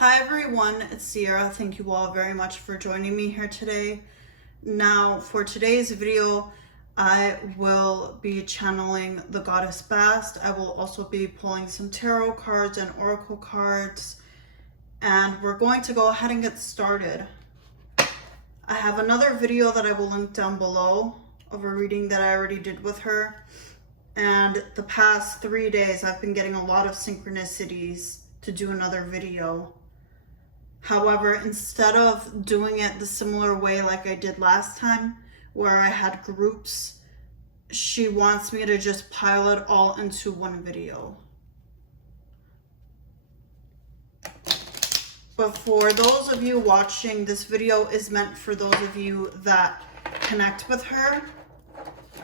Hi everyone, it's Sierra. Thank you all very much for joining me here today. Now for today's video, I will be channeling the Goddess Bast. I will also be pulling some tarot cards and oracle cards, and we're going to go ahead and get started. I have another video that I will link down below of a reading that I already did with her. And the past 3 days, I've been getting a lot of synchronicities to do another video. However, instead of doing it the similar way like I did last time, where I had groups, she wants me to just pile it all into one video. But for those of you watching, this video is meant for those of you that connect with her.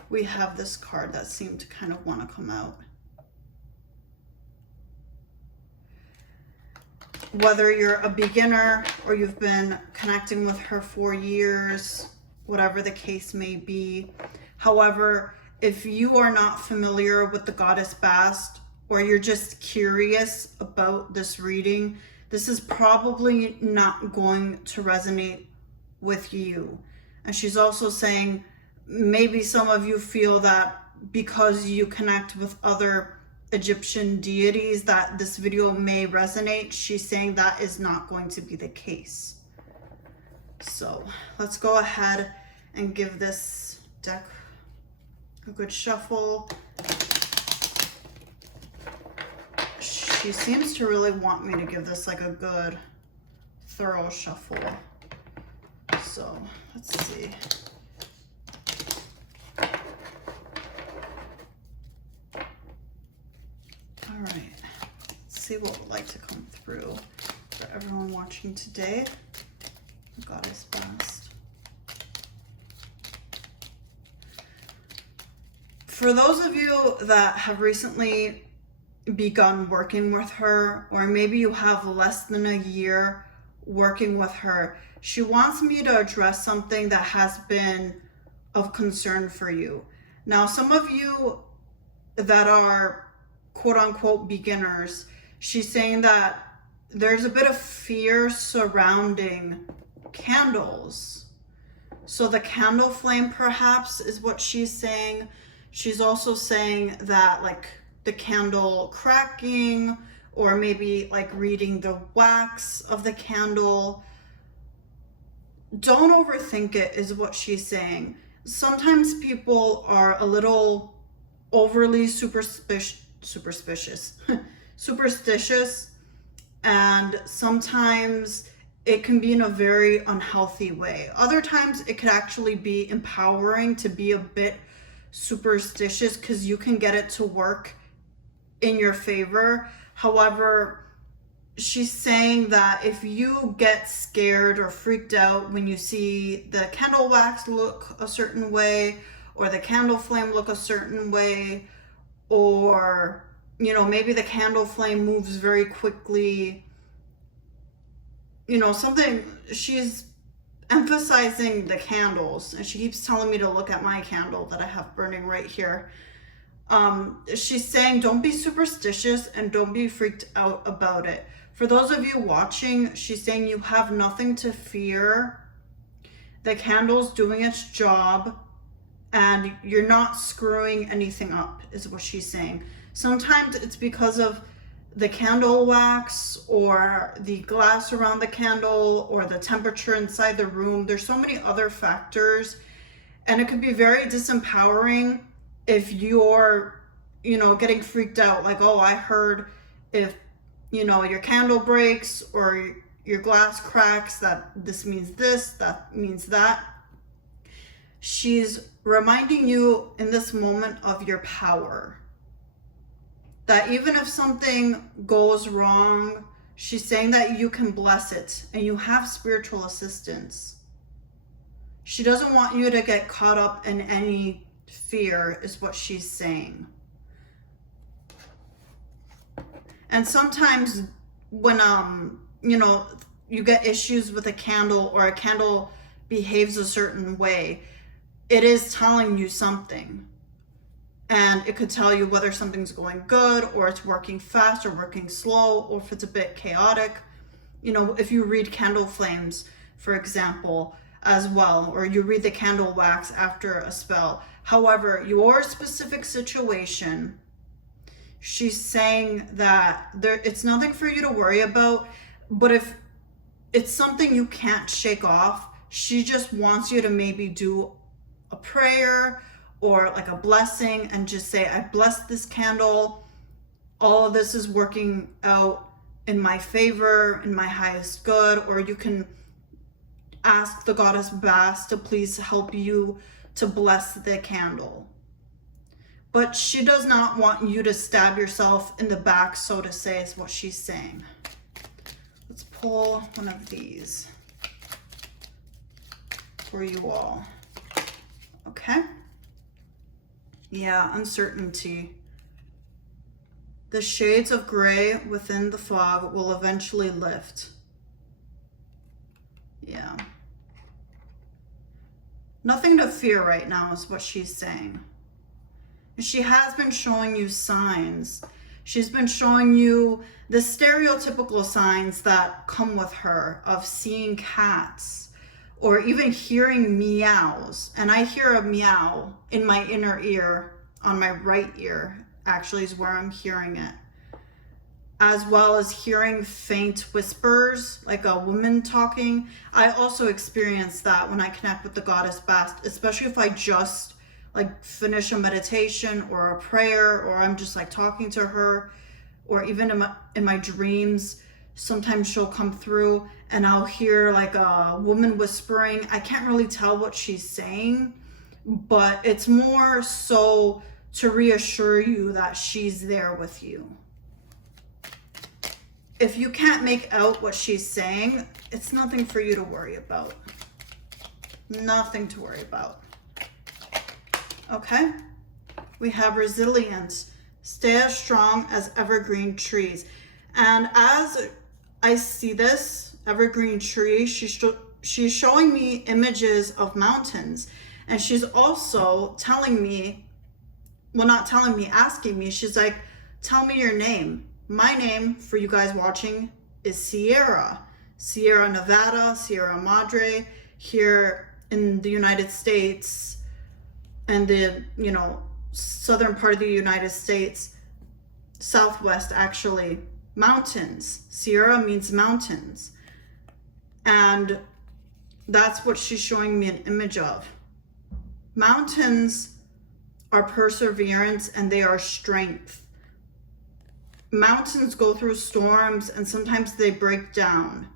We have this card that seemed to kind of want to come out. Whether you're a beginner or you've been connecting with her for years, whatever the case may be. However, if you are not familiar with the Goddess Bast, or you're just curious about this reading, this is probably not going to resonate with you. And she's also saying maybe some of you feel that because you connect with other Egyptian deities that this video may resonate. She's saying that is not going to be the case. So let's go ahead and give this deck a good shuffle. She seems to really want me to give this like a good thorough shuffle. So let's see. All right, let's see what would like to come through for everyone watching today. Goddess Bast. For those of you that have recently begun working with her, or maybe you have less than a year working with her, she wants me to address something that has been of concern for you. Now, some of you that are quote unquote beginners, she's saying that there's a bit of fear surrounding candles. So the candle flame perhaps is what she's saying. She's also saying that like the candle cracking, or maybe like reading the wax of the candle. Don't overthink it is what she's saying. Sometimes people are a little overly superstitious, and sometimes it can be in a very unhealthy way. Other times it could actually be empowering to be a bit superstitious because you can get it to work in your favor. However, she's saying that if you get scared or freaked out when you see the candle wax look a certain way, or the candle flame look a certain way, or you know, maybe the candle flame moves very quickly, you know, something, she's emphasizing the candles, and she keeps telling me to look at my candle that I have burning right here. She's saying don't be superstitious and don't be freaked out about it. For those of you watching, she's saying you have nothing to fear. The candle's doing its job and you're not screwing anything up is what she's saying. Sometimes it's because of the candle wax or the glass around the candle or the temperature inside the room. There's so many other factors, and it could be very disempowering if you're, you know, getting freaked out. Like, oh, I heard if, you know, your candle breaks or your glass cracks, that this means this, that means that. She's reminding you in this moment of your power. That even if something goes wrong, she's saying that you can bless it and you have spiritual assistance. She doesn't want you to get caught up in any fear is what she's saying. And sometimes when you know, you get issues with a candle or a candle behaves a certain way, it is telling you something. And it could tell you whether something's going good or it's working fast or working slow, or if it's a bit chaotic. You know, if you read candle flames, for example, as well, or you read the candle wax after a spell. However, your specific situation, she's saying that it's nothing for you to worry about, but if it's something you can't shake off, she just wants you to maybe do a prayer or like a blessing and just say, I bless this candle. All of this is working out in my favor, in my highest good. Or you can ask the Goddess Bast to please help you to bless the candle. But she does not want you to stab yourself in the back, so to say, is what she's saying. Let's pull one of these for you all. Okay. Yeah, uncertainty. The shades of gray within the fog will eventually lift. Yeah. Nothing to fear right now is what she's saying. She has been showing you signs. She's been showing you the stereotypical signs that come with her of seeing cats or even hearing meows. And I hear a meow in my inner ear, on my right ear, actually is where I'm hearing it. As well as hearing faint whispers, like a woman talking. I also experience that when I connect with the Goddess Bast, especially if I just like finish a meditation or a prayer, or I'm just like talking to her, or even in my dreams, sometimes she'll come through and I'll hear like a woman whispering. I can't really tell what she's saying, but it's more so to reassure you that she's there with you. If you can't make out what she's saying, it's nothing for you to worry about. Nothing to worry about. Okay? We have resilience. Stay as strong as evergreen trees. And as I see this evergreen tree, she's showing me images of mountains. And she's also telling me, well, not telling me, asking me, she's like, tell me your name. My name, for you guys watching, is Sierra. Sierra Nevada, Sierra Madre, here in the United States and the, you know, southern part of the United States, southwest actually, mountains. Sierra means mountains. And that's what she's showing me an image of. Mountains are perseverance and they are strength. Mountains go through storms and sometimes they break down,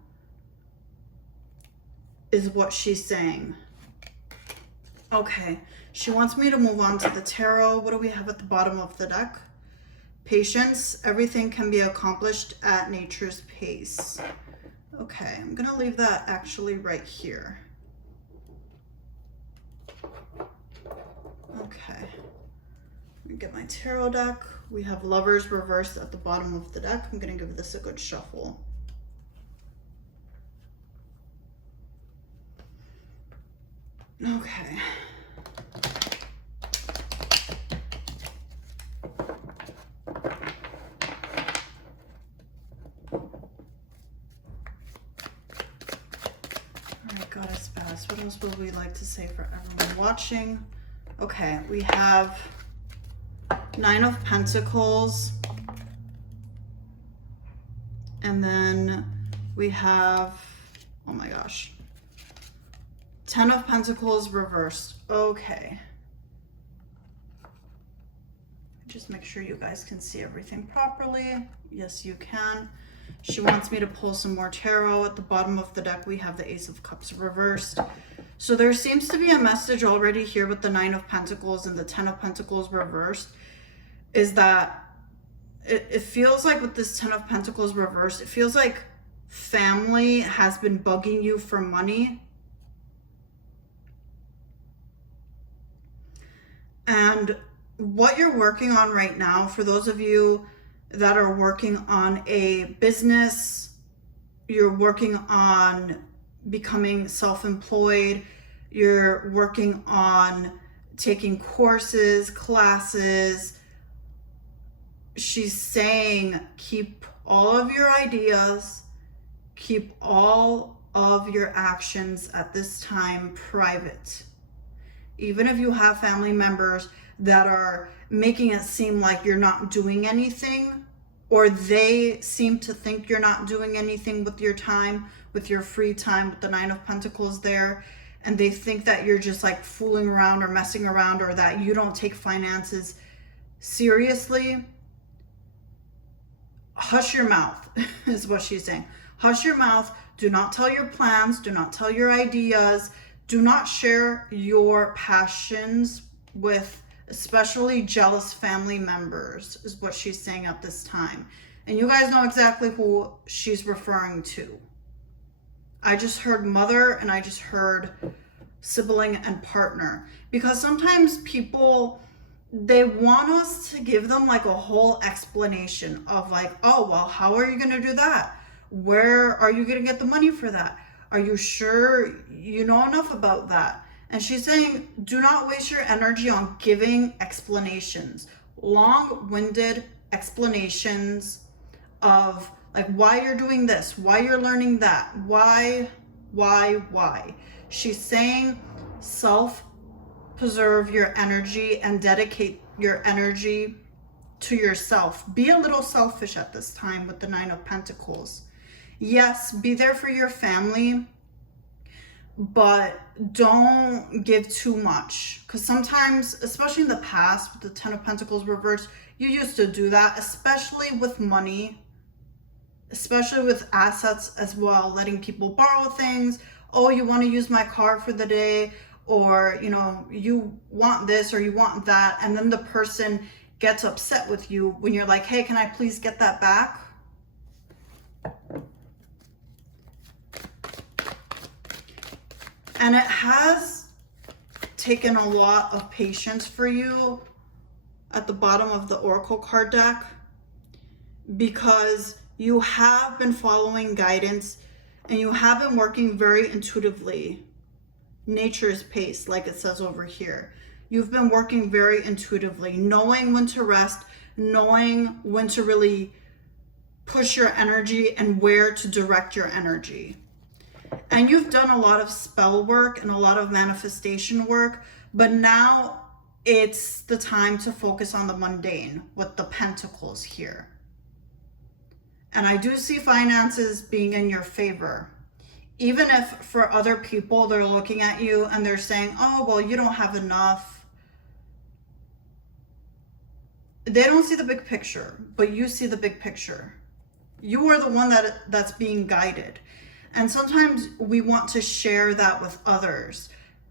is what she's saying. Okay, she wants me to move on to the tarot. What do we have at the bottom of the deck? Patience. Everything can be accomplished at nature's pace. Okay, I'm gonna leave that actually right here. Okay, let me get my tarot deck. We have Lovers reversed at the bottom of the deck. I'm gonna give this a good shuffle. Okay. Alright, Goddess Bast. What else would we like to say for everyone watching? Okay, we have Nine of Pentacles. And then we have, oh my gosh, Ten of Pentacles reversed. Okay. Just make sure you guys can see everything properly. Yes, you can. She wants me to pull some more tarot. At the bottom of the deck, we have the Ace of Cups reversed. So there seems to be a message already here with the Nine of Pentacles and the Ten of Pentacles reversed, is that it feels like with this Ten of Pentacles reversed, it feels like family has been bugging you for money. And what you're working on right now, for those of you that are working on a business, you're working on becoming self-employed, you're working on taking courses, classes, she's saying keep all of your ideas, keep all of your actions at this time private. Even if you have family members that are making it seem like you're not doing anything, or they seem to think you're not doing anything with your time, with your free time, with the Nine of Pentacles there, and they think that you're just like fooling around or messing around, or that you don't take finances seriously, hush your mouth is what she's saying. Hush your mouth. Do not tell your plans. Do not tell your ideas. Do not share your passions with especially jealous family members, is what she's saying at this time. And you guys know exactly who she's referring to. I just heard mother, and I just heard sibling and partner. Because sometimes people, they want us to give them like a whole explanation of like, oh, well, how are you going to do that? Where are you going to get the money for that? Are you sure you know enough about that? And she's saying, do not waste your energy on giving explanations, long-winded explanations of like why you're doing this, why you're learning that, why. She's saying self-preserve your energy and dedicate your energy to yourself. Be a little selfish at this time with the Nine of Pentacles. Yes, be there for your family, but don't give too much. Because sometimes, especially in the past with the Ten of Pentacles reversed, you used to do that, especially with money, especially with assets as well, letting people borrow things. Oh, you want to use my car for the day, or you know, you want this or you want that, and then the person gets upset with you when you're like, hey, can I please get that back? And it has taken a lot of patience for you at the bottom of the Oracle card deck, because you have been following guidance and you have been working very intuitively. Nature's pace, like it says over here. You've been working very intuitively, knowing when to rest, knowing when to really push your energy and where to direct your energy. And you've done a lot of spell work and a lot of manifestation work, but now it's the time to focus on the mundane with the pentacles here. And I do see finances being in your favor. Even if for other people, they're looking at you and they're saying, oh, well, you don't have enough. They don't see the big picture, but you see the big picture. You are the one that's being guided. And sometimes we want to share that with others.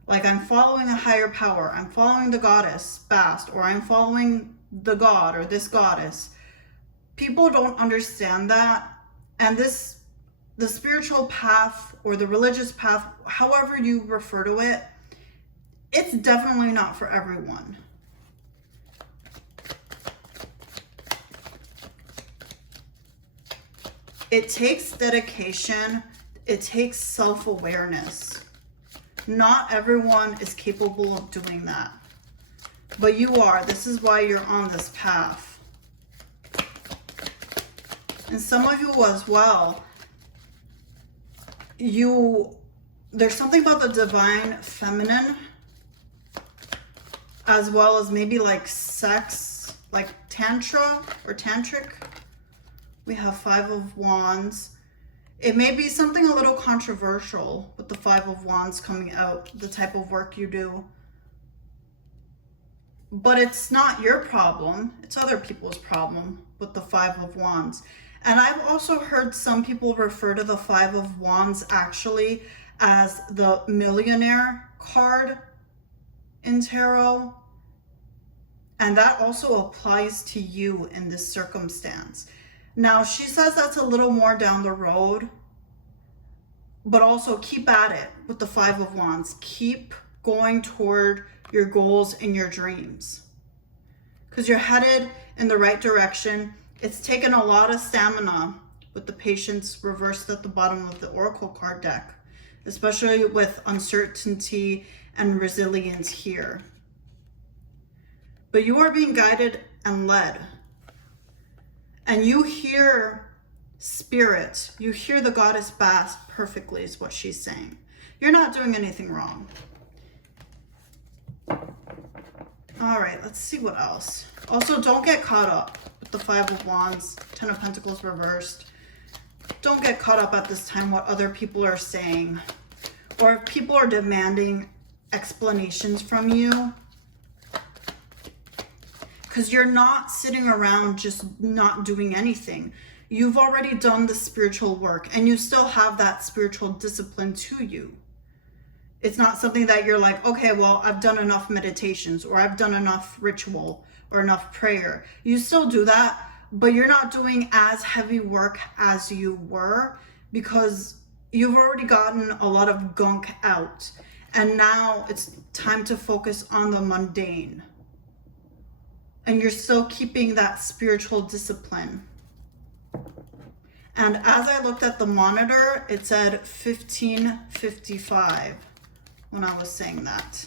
Like, I'm following a higher power. I'm following the Goddess Bast, or I'm following the God or this goddess. People don't understand that. And the spiritual path or the religious path, however you refer to it, it's definitely not for everyone. It takes dedication. It takes self-awareness. Not everyone is capable of doing that. But you are. This is why you're on this path. And some of you as well, there's something about the divine feminine, as well as maybe like sex, like tantra or tantric. We have Five of Wands. It may be something a little controversial with the Five of Wands coming out, the type of work you do. But it's not your problem. It's other people's problem with the Five of Wands. And I've also heard some people refer to the Five of Wands actually as the millionaire card in tarot. And that also applies to you in this circumstance. Now, she says that's a little more down the road, but also keep at it with the Five of Wands. Keep going toward your goals and your dreams, because you're headed in the right direction. It's taken a lot of stamina with the Patience reversed at the bottom of the Oracle card deck, especially with uncertainty and resilience here. But you are being guided and led. And you hear Spirit, you hear the Goddess Bast perfectly is what she's saying. You're not doing anything wrong. All right, let's see what else. Also, don't get caught up with the Five of Wands, Ten of Pentacles reversed. Don't get caught up at this time what other people are saying, or if people are demanding explanations from you, because you're not sitting around just not doing anything. You've already done the spiritual work and you still have that spiritual discipline to you. It's not something that you're like, okay, well, I've done enough meditations, or I've done enough ritual or enough prayer. You still do that, but you're not doing as heavy work as you were, because you've already gotten a lot of gunk out. And now it's time to focus on the mundane. And you're still keeping that spiritual discipline. And as I looked at the monitor, it said 1555 when I was saying that.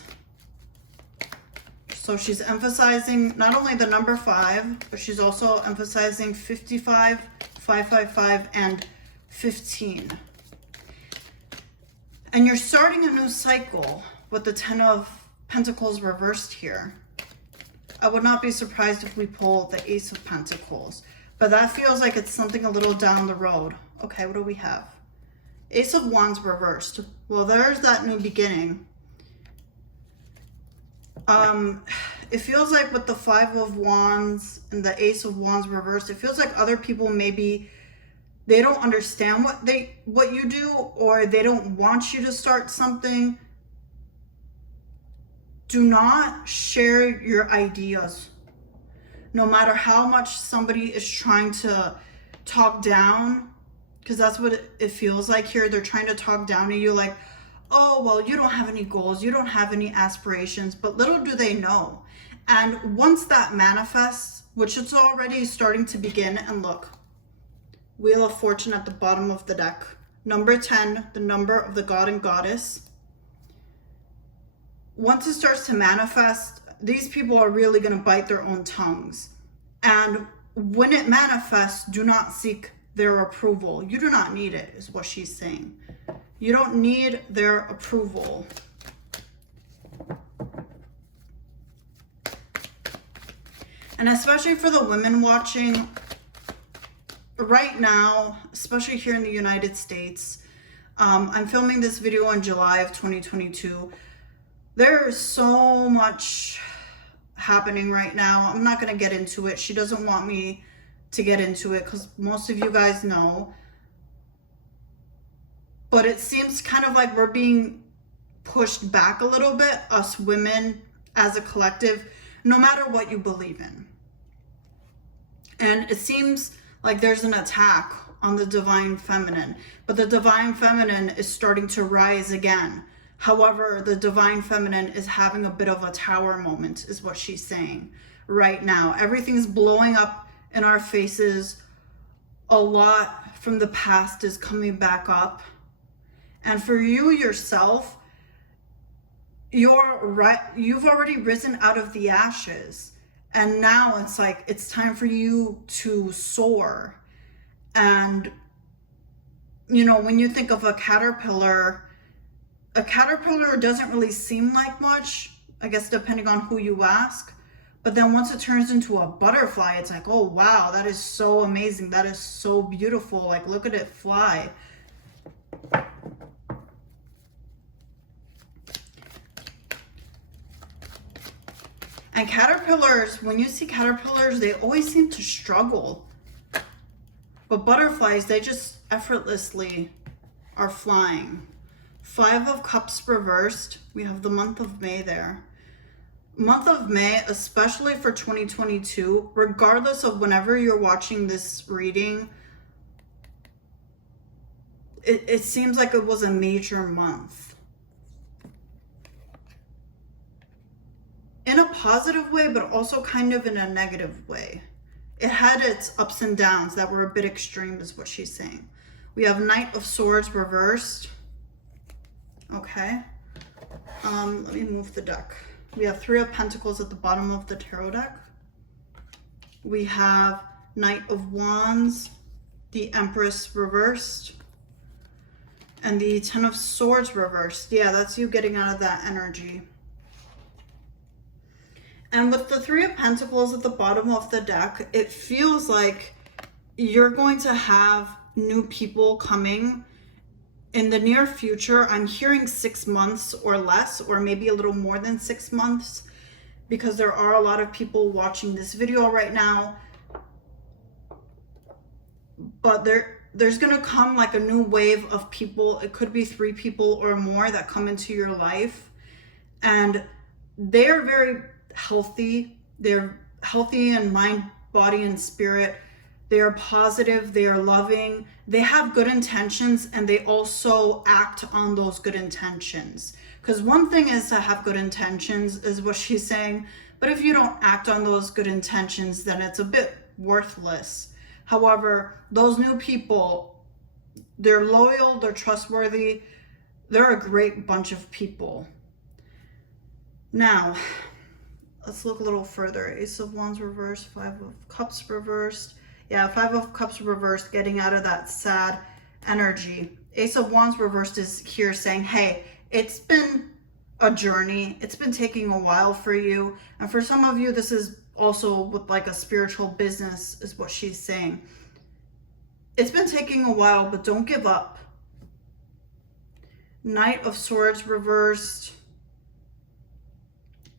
So she's emphasizing not only the number 5, but she's also emphasizing 55, 555, and 15. And you're starting a new cycle with the 10 of Pentacles reversed here. I would not be surprised if we pull the Ace of Pentacles, but that feels like it's something a little down the road. Okay, what do we have? Ace of Wands reversed. Well, there's that new beginning. It feels like with the Five of Wands and the Ace of Wands reversed, it feels like other people maybe they don't understand what you do, or they don't want you to start something. Do not share your ideas. No matter how much somebody is trying to talk down, because that's what it feels like here. They're trying to talk down to you like, oh, well, you don't have any goals. You don't have any aspirations. But little do they know. And once that manifests, which it's already starting to begin, and look, Wheel of Fortune at the bottom of the deck. Number 10, the number of the god and goddess. Once it starts to manifest, these people are really going to bite their own tongues. And when it manifests, do not seek their approval. You do not need it, is what she's saying. You don't need their approval. And especially for the women watching, right now, especially here in the United States, I'm filming this video in July of 2022. There is so much happening right now. I'm not going to get into it. She doesn't want me to get into it because most of you guys know. But it seems kind of like we're being pushed back a little bit, us women as a collective, no matter what you believe in. And it seems like there's an attack on the divine feminine, but the divine feminine is starting to rise again. However, the divine feminine is having a bit of a tower moment, is what she's saying right now. Everything's blowing up in our faces. A lot from the past is coming back up. And for you yourself, you've already risen out of the ashes. And now it's like, it's time for you to soar. And, you know, when you think of a caterpillar doesn't really seem like much, I guess, depending on who you ask. But then once it turns into a butterfly, it's like, oh, wow, that is so amazing. That is so beautiful. Like, look at it fly. And caterpillars, when you see caterpillars, they always seem to struggle. But butterflies, they just effortlessly are flying. 5 of Cups reversed. We have the month of May there. Month of May, especially for 2022, regardless of whenever you're watching this reading, it seems like it was a major month. In a positive way, but also kind of in a negative way. It had its ups and downs that were a bit extreme, is what she's saying. We have Knight of Swords reversed. Okay. Let me move the deck. We have 3 of Pentacles at the bottom of the tarot deck. We have Knight of Wands, the Empress reversed, and the Ten of Swords reversed. Yeah, that's you getting out of that energy. And with the Three of Pentacles at the bottom of the deck, it feels like you're going to have new people coming in the near future. I'm hearing 6 months or less, or maybe a little more than 6 months, because there are a lot of people watching this video right now. But there's going to come like a new wave of people. It could be 3 people or more that come into your life, and they're very healthy. They're healthy in mind, body, and spirit. They are positive, they are loving, they have good intentions, and they also act on those good intentions. Because one thing is to have good intentions, is what she's saying, but if you don't act on those good intentions, then it's a bit worthless. However, those new people, they're loyal, they're trustworthy, they're a great bunch of people. Now, let's look a little further. Ace of Wands reversed, Five of Cups reversed. Yeah, Five of Cups reversed, getting out of that sad energy. Ace of Wands reversed is here saying, hey, it's been a journey. It's been taking a while for you. And for some of you, this is also with like a spiritual business, is what she's saying. It's been taking a while, but don't give up. Knight of Swords reversed.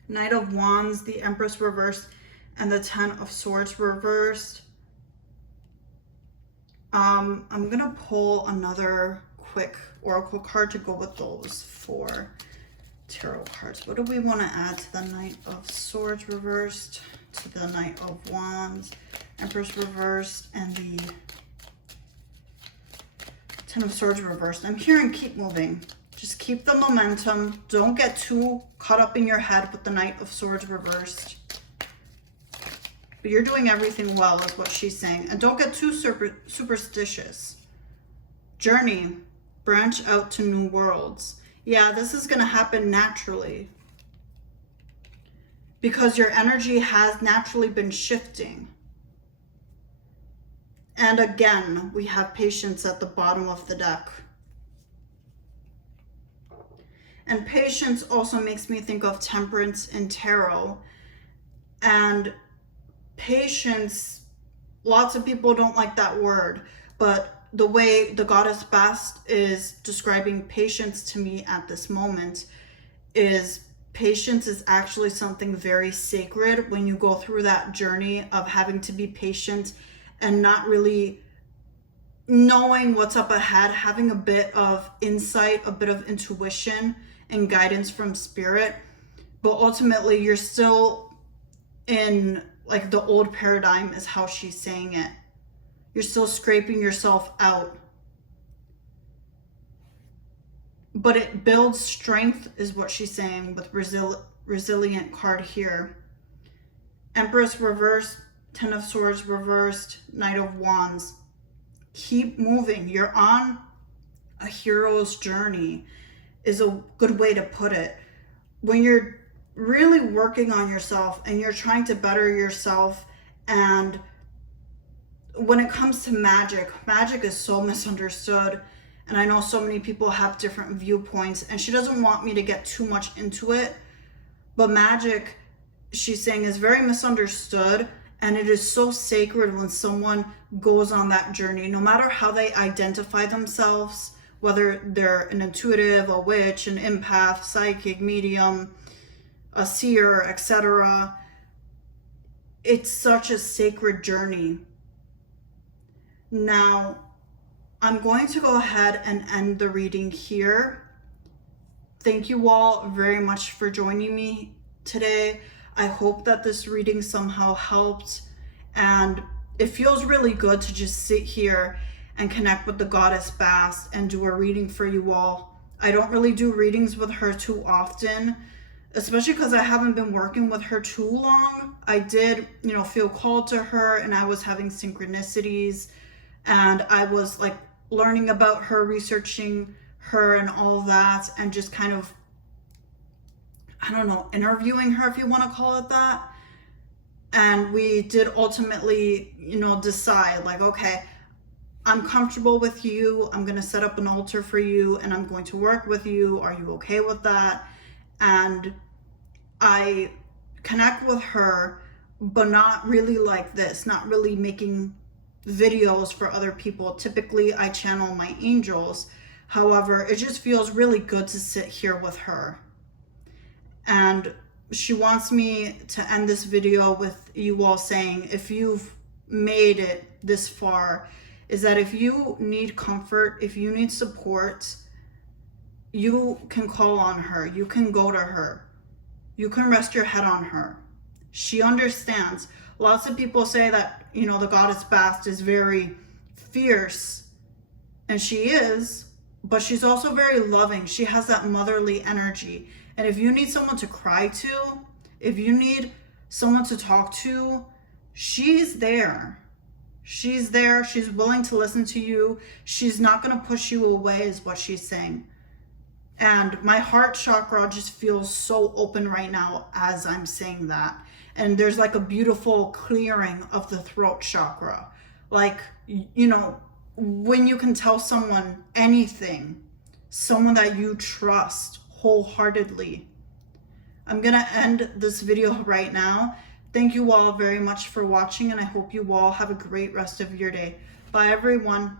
Knight of Wands, the Empress reversed, and the Ten of Swords reversed. I'm gonna pull another quick oracle card to go with those 4 tarot cards. What do we want to add to the Knight of Swords reversed, to the Knight of Wands, Empress reversed, and the Ten of Swords reversed? I'm hearing keep moving. Just keep the momentum. Don't get too caught up in your head with the Knight of Swords reversed. But you're doing everything well, is what she's saying. And don't get too superstitious. Journey. Branch out to new worlds. Yeah, this is going to happen naturally, because your energy has naturally been shifting. And again, we have Patience at the bottom of the deck. And Patience also makes me think of Temperance in tarot. And patience, lots of people don't like that word, but the way the Goddess Bast is describing patience to me at this moment is patience is actually something very sacred. When you go through that journey of having to be patient and not really knowing what's up ahead, having a bit of insight, a bit of intuition and guidance from spirit, but ultimately you're still in like the old paradigm, is how she's saying it. You're still scraping yourself out. But it builds strength, is what she's saying, with resilient card here. Empress reversed, Ten of Swords reversed, Knight of Wands. Keep moving. You're on a hero's journey, is a good way to put it. When you're really working on yourself and you're trying to better yourself, and when it comes to magic, magic is so misunderstood, and I know so many people have different viewpoints, and she doesn't want me to get too much into it, but magic, she's saying, is very misunderstood, and it is so sacred when someone goes on that journey, no matter how they identify themselves, whether they're an intuitive, a witch, an empath, psychic, medium, a seer, etc. It's such a sacred journey. Now, I'm going to go ahead and end the reading here. Thank you all very much for joining me today. I hope that this reading somehow helped, and it feels really good to just sit here and connect with the Goddess Bast and do a reading for you all. I don't really do readings with her too often, especially because I haven't been working with her too long. I did, feel called to her, and I was having synchronicities, and I was like learning about her, researching her and all that, and just kind of, I don't know, interviewing her, if you want to call it that. And we did ultimately, decide like, okay, I'm comfortable with you. I'm going to set up an altar for you and I'm going to work with you. Are you okay with that? And I connect with her, but not really like this, not really making videos for other people. Typically, I channel my angels. However, it just feels really good to sit here with her. And she wants me to end this video with you all saying, if you've made it this far, is that if you need comfort, if you need support, you can call on her. You can go to her. You can rest your head on her. She understands. Lots of people say that, you know, the Goddess Bast is very fierce, and she is, but she's also very loving. She has that motherly energy. And if you need someone to cry to, if you need someone to talk to, she's there. She's there. She's willing to listen to you. She's not going to push you away, is what she's saying. And my heart chakra just feels so open right now as I'm saying that. And there's like a beautiful clearing of the throat chakra. Like, you know, when you can tell someone anything, someone that you trust wholeheartedly. I'm going to end this video right now. Thank you all very much for watching, and I hope you all have a great rest of your day. Bye, everyone.